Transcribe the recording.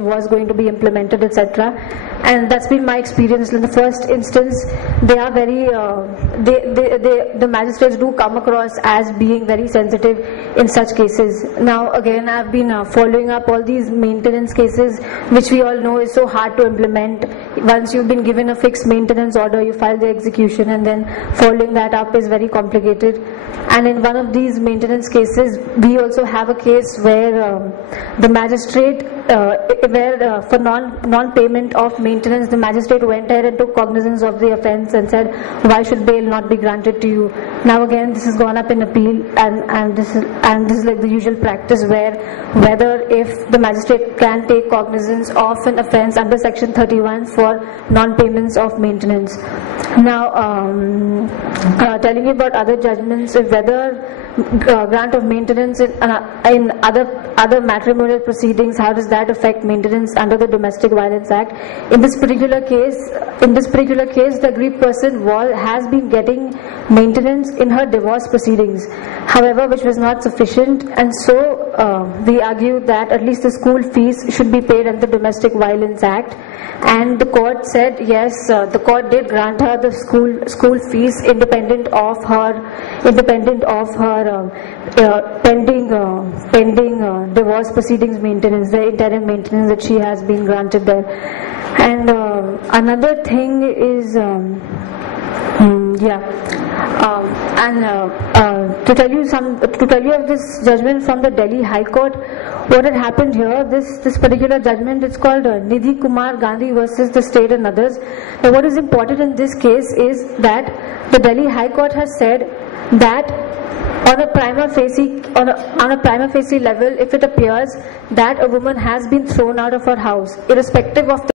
was going to be implemented, etc. And that's been my experience. In the first instance, they are very, the magistrates do come across as being very sensitive in such cases. Now again, I've been following up all these maintenance cases, which we all know is so hard to implement. Once you've been given a fixed maintenance order, you file the execution, and then following that up is very complicated. And in one of these maintenance cases, we also have a case where the magistrate, for non-payment of maintenance, the magistrate went ahead and took cognizance of the offence and said, why should bail not be granted to you? Now again, this has gone up in appeal, and this is like the usual practice, where whether if the magistrate can take cognizance of an offence under section 31 for non-payments of maintenance. Now, telling you about other judgments, whether grant of maintenance in other matrimonial proceedings, how does that affect maintenance under the Domestic Violence Act? In this particular case, the aggrieved person has been getting maintenance in her divorce proceedings, however, which was not sufficient, and so we argued that at least the school fees should be paid under the Domestic Violence Act, and the court said yes, the court did grant her the school fees independent of her pending divorce proceedings maintenance, the interim maintenance that she has been granted there. And another thing is, to tell you of this judgment from the Delhi High Court, what had happened here, this particular judgment, it's called Nidhi Kumar Gandhi versus the state and others. Now, what is important in this case is that the Delhi High Court has said that on a prima facie level, if it appears that a woman has been thrown out of her house, irrespective of the